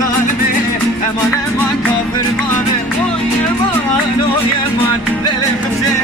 zalimi Eman eman kafir mani Oy eman Lele kıpşe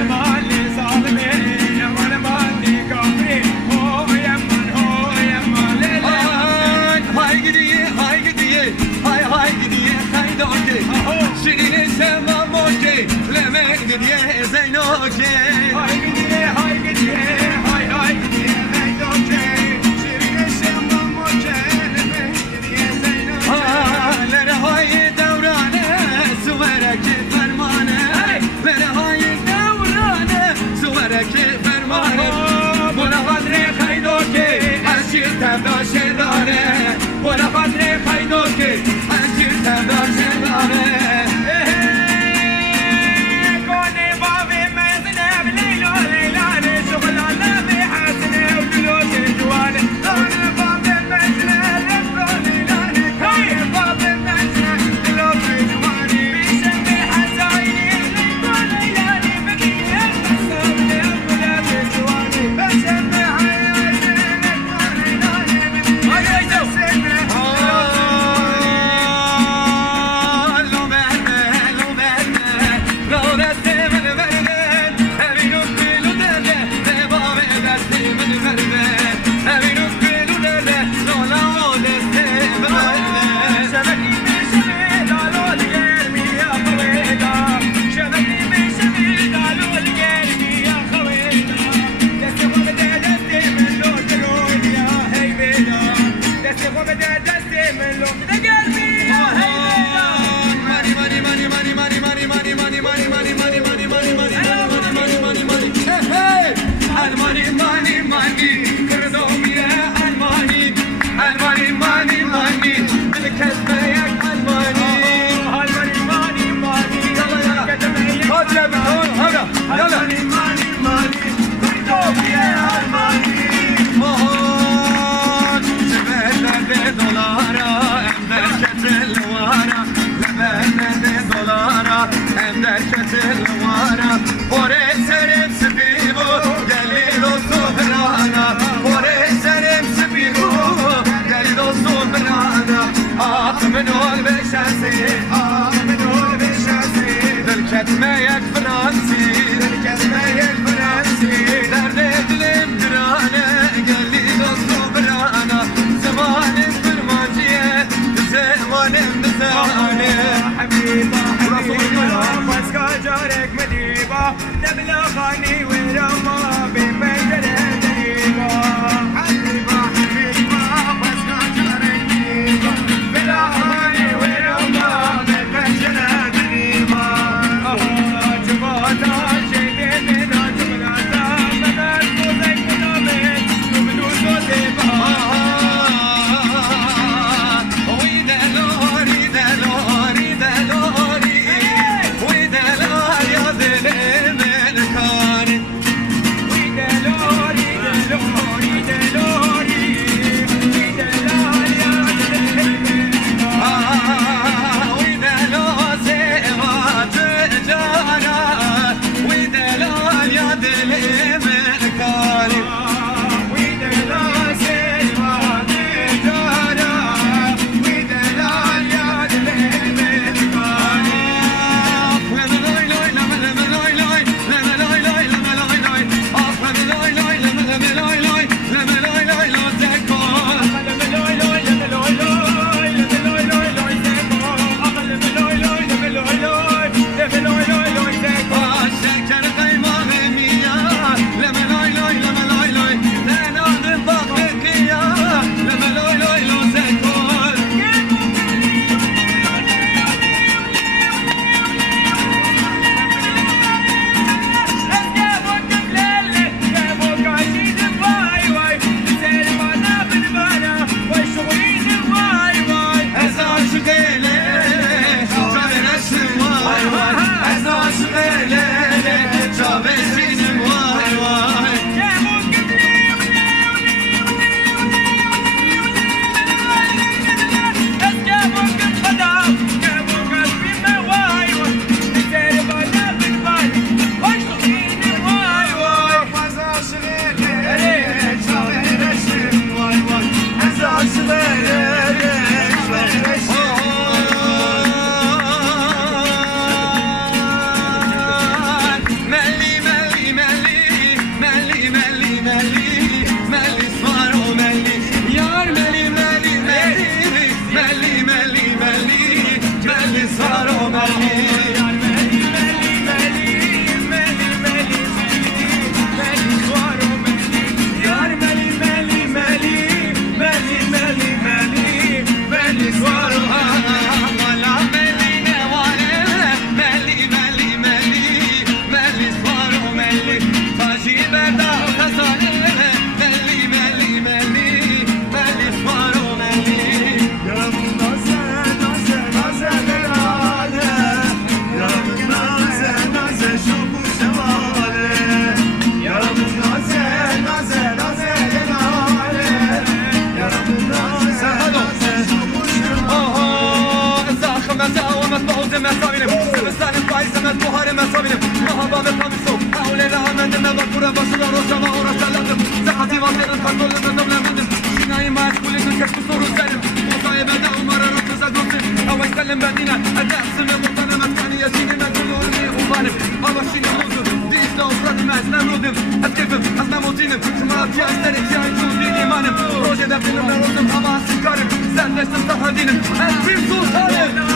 Eman eman zalimi Eman eman kafir Oy eman Lele Hay gidiye hay gidiye Hay gidiye haydoke Şirine sevmem okey Leme gidiye zeynoke Hay gidiye hay gidiye Hay gidiye haydoke Şirine sevmem okey Leme gidiye zeynoke Lere hay devrane Suvereki fermane Lere hay devrane Suvereki fermane Buna kadre haydoke Aşir tevda şedare Buna kadre haydoke Aşir tevda şedare Ketmeyek Fransi Derde dilim dirane Geldi dostu birana Zemanim firmanciye Zemanim bizane Habiba Başka carek mediba Demle khani ve rama Bin bencere deriba Habiba Başka carek mediba Bila khani ve rama Bin bencere deriba Kani Azim esavinim Sıvıstanım faisemez buharım esavinim Mahaba ve kamiso Avlele amendime bak bura başına roşama uğraşaladım Zekati vaterin kartolunu dömlemedim Şinayı meşgulü düşek bu soru serim Musayibede umarı rıkıza gülsün Ava selim bedine Edepsimi mutanım etkani yaşinime gülürümü umarım Ava şini buldum Dişle ofradım ezmemudim Etkifim ezmemutinim Şımarat yaşları hikayi çuzdin imanım Projede filmler oldum ama sıkarım Serdeştim sahadinim Ezbir sultanım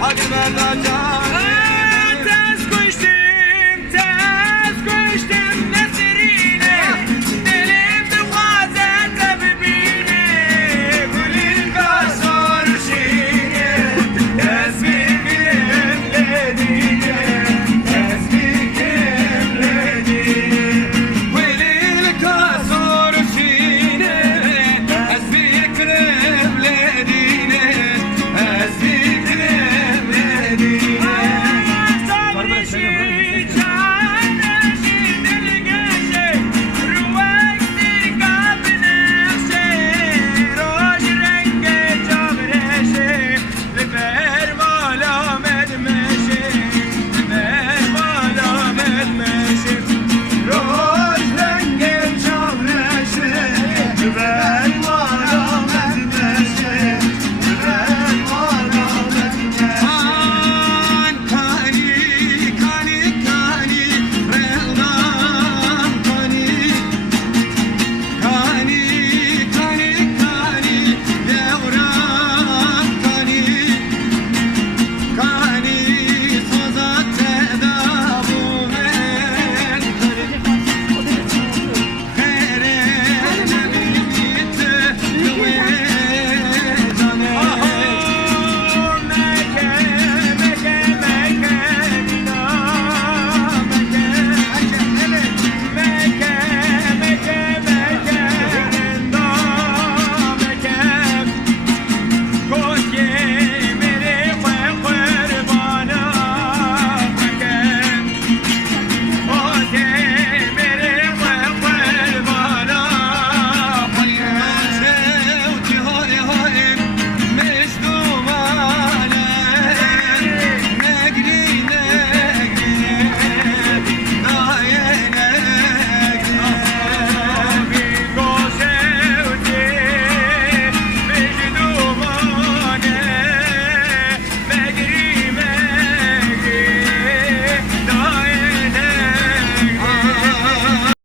Hadi merda can